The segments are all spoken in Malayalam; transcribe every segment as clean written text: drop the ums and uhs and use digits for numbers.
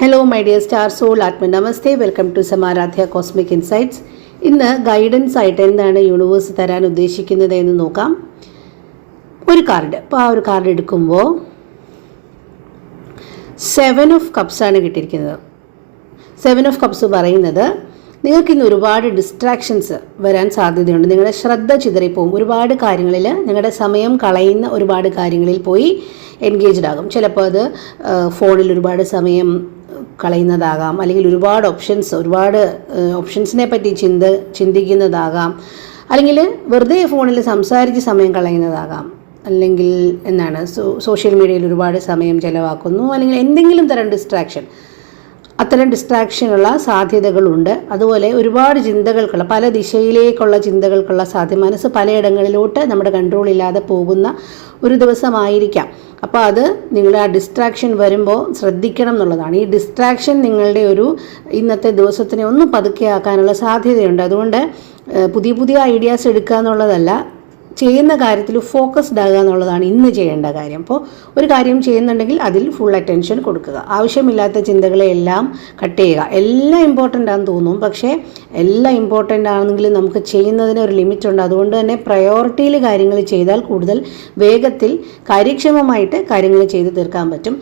Hello my dear star soul Atma Namaste. Welcome to Samaradhya Cosmic Insights. ഇന്ന് ഗൈഡൻസ് ആയിട്ട് എന്താണ് യൂണിവേഴ്സ് തരാൻ ഉദ്ദേശിക്കുന്നത് എന്ന് നോക്കാം. ഒരു കാർഡ്, അപ്പോൾ ആ ഒരു കാർഡ് എടുക്കുമ്പോൾ 7 ഓഫ് കപ്സ് ആണ് കിട്ടിയിരിക്കുന്നത്. 7 ഓഫ് കപ്സ് പറയുന്നത് നിങ്ങൾക്ക് ഇന്ന് ഒരുപാട് ഡിസ്ട്രാക്ഷൻസ് വരാൻ സാധ്യതയുണ്ട്. നിങ്ങളുടെ ശ്രദ്ധ ചിതറിപ്പോവും. ഒരുപാട് കാര്യങ്ങളിൽ നിങ്ങളുടെ സമയം കളയുന്ന ഒരുപാട് കാര്യങ്ങളിൽ പോയി എൻഗേജ്ഡ് ആകും. ചിലപ്പോൾ അത് ഫോണിൽ ഒരുപാട് സമയം കളയുന്നതാകാം, അല്ലെങ്കിൽ ഒരുപാട് ഓപ്ഷൻസിനെ പറ്റി ചിന്തിക്കുന്നതാകാം, അല്ലെങ്കിൽ വെറുതെ ഫോണിൽ സംസാരിച്ച് സമയം കളയുന്നതാകാം, അല്ലെങ്കിൽ സോഷ്യൽ മീഡിയയിൽ ഒരുപാട് സമയം ചിലവാക്കുന്നു, അല്ലെങ്കിൽ എന്തെങ്കിലും തരം അത്തരം ഡിസ്ട്രാക്ഷനുള്ള സാധ്യതകളുണ്ട്. അതുപോലെ ഒരുപാട് ചിന്തകൾക്കുള്ള പല ദിശയിലേക്കുള്ള ചിന്തകൾക്കുള്ള മനസ്സ് പലയിടങ്ങളിലോട്ട് നമ്മുടെ കൺട്രോളില്ലാതെ പോകുന്ന ഒരു ദിവസമായിരിക്കാം. അപ്പോൾ അത് നിങ്ങൾ ആ ഡിസ്ട്രാക്ഷൻ വരുമ്പോൾ ശ്രദ്ധിക്കണം എന്നുള്ളതാണ്. ഈ ഡിസ്ട്രാക്ഷൻ നിങ്ങളുടെ ഇന്നത്തെ ദിവസത്തിനെ ഒന്ന് പതുക്കെയാക്കാനുള്ള സാധ്യതയുണ്ട്. അതുകൊണ്ട് പുതിയ ഐഡിയാസ് എടുക്കുക എന്നുള്ളതല്ല, ചെയ്യുന്ന കാര്യത്തിൽ ഫോക്കസ്ഡ് ആകുക എന്നുള്ളതാണ് ഇന്ന് ചെയ്യേണ്ട കാര്യം. അപ്പോൾ ഒരു കാര്യം ചെയ്യുന്നുണ്ടെങ്കിൽ അതിൽ ഫുൾ അറ്റൻഷൻ കൊടുക്കുക. ആവശ്യമില്ലാത്ത ചിന്തകളെ എല്ലാം കട്ട് ചെയ്യുക. എല്ലാം ഇമ്പോർട്ടൻ്റ് ആണെന്ന് തോന്നും, പക്ഷേ എല്ലാം ഇമ്പോർട്ടൻ്റ് ആണെങ്കിലും നമുക്ക് ചെയ്യുന്നതിന് ഒരു ലിമിറ്റ് ഉണ്ട്. അതുകൊണ്ട് തന്നെ പ്രയോറിറ്റിയിൽ കാര്യങ്ങൾ ചെയ്താൽ കൂടുതൽ വേഗത്തിൽ കാര്യക്ഷമമായിട്ട് കാര്യങ്ങൾ ചെയ്ത് തീർക്കാൻ പറ്റും.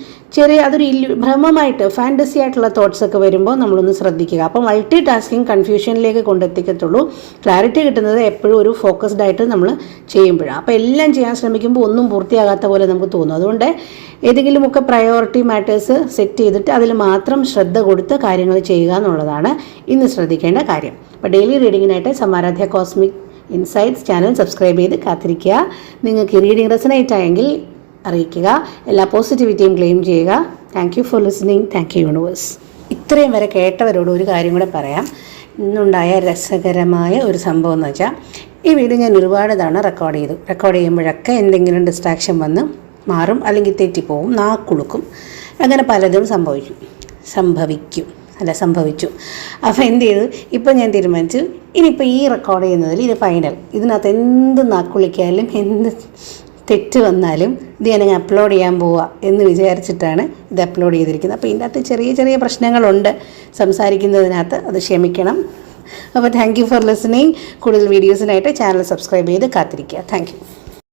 അതൊരു ഭ്രമമായിട്ട് ഫാൻറ്റസി ആയിട്ടുള്ള തോട്ട്സ് ഒക്കെ വരുമ്പോൾ നമ്മളൊന്ന് ശ്രദ്ധിക്കുക. അപ്പോൾ മൾട്ടി ടാസ്കിങ് കൺഫ്യൂഷനിലേക്ക് കൊണ്ടെത്തിക്കത്തുള്ളൂ. ക്ലാരിറ്റി കിട്ടുന്നത് എപ്പോഴും ഒരു ഫോക്കസ്ഡ് ആയിട്ട് നമ്മൾ ചെയ്യുമ്പോഴാണ്. അപ്പോൾ എല്ലാം ചെയ്യാൻ ശ്രമിക്കുമ്പോൾ ഒന്നും പൂർത്തിയാകാത്ത പോലെ നമുക്ക് തോന്നും. അതുകൊണ്ട് ഏതെങ്കിലുമൊക്കെ പ്രയോറിറ്റി മാറ്റേഴ്സ് സെറ്റ് ചെയ്തിട്ട് അതിൽ മാത്രം ശ്രദ്ധ കൊടുത്ത് കാര്യങ്ങൾ ചെയ്യുക എന്നുള്ളതാണ് ഇന്ന് ശ്രദ്ധിക്കേണ്ട കാര്യം. അപ്പോൾ ഡെയിലി റീഡിങ്ങിനായിട്ട് Samaradhya cosmic insights channel subscribe ചെയ്ത് കാത്തിരിക്കുക. നിങ്ങൾക്ക് റീഡിംഗ് റെസനേറ്റ് ആയെങ്കിൽ അറിയിക്കുക. എല്ലാ പോസിറ്റിവിറ്റിയും ക്ലെയിം ചെയ്യുക. Thank you for listening. Thank you universe. ഇത്രയും വരെ കേട്ടവരോട് ഒരു കാര്യം കൂടെ പറയാം. ഇന്നുണ്ടായ രസകരമായ ഒരു സംഭവം എന്ന് വെച്ചാൽ, ഈ വീഡിയോ ഞാൻ ഒരുപാട് തവണ റെക്കോർഡ് ചെയ്യുമ്പോഴൊക്കെ എന്തെങ്കിലും ഡിസ്ട്രാക്ഷൻ വന്ന് മാറും, അല്ലെങ്കിൽ തെറ്റിപ്പോവും, നാക്കുളുക്കും, അങ്ങനെ പലതും സംഭവിച്ചു. അപ്പോൾ എന്ത് ചെയ്തു, ഇപ്പം ഞാൻ തീരുമാനിച്ചു, ഇനിയിപ്പോൾ ഈ റെക്കോർഡ് ചെയ്യുന്നതിൽ ഇത് ഫൈനൽ. ഇതിനകത്ത് എന്ത് നാക്കുളിക്കാലും എന്ത് തെറ്റ് വന്നാലും ഇത് ഞാൻ അപ്ലോഡ് ചെയ്യാൻ പോവുക എന്ന് വിചാരിച്ചിട്ടാണ് ഇത് അപ്ലോഡ് ചെയ്തിരിക്കുന്നത്. അപ്പോൾ ഇതിൻ്റെ അകത്ത് ചെറിയ പ്രശ്നങ്ങളുണ്ട് സംസാരിക്കുന്നതിനകത്ത്, അത് ക്ഷമിക്കണം. അപ്പോൾ താങ്ക് യു ഫോർ ലിസണിങ്. കൂടുതൽ വീഡിയോസിനായിട്ട് ചാനൽ സബ്സ്ക്രൈബ് ചെയ്ത് കാത്തിരിക്കുക. Thank you.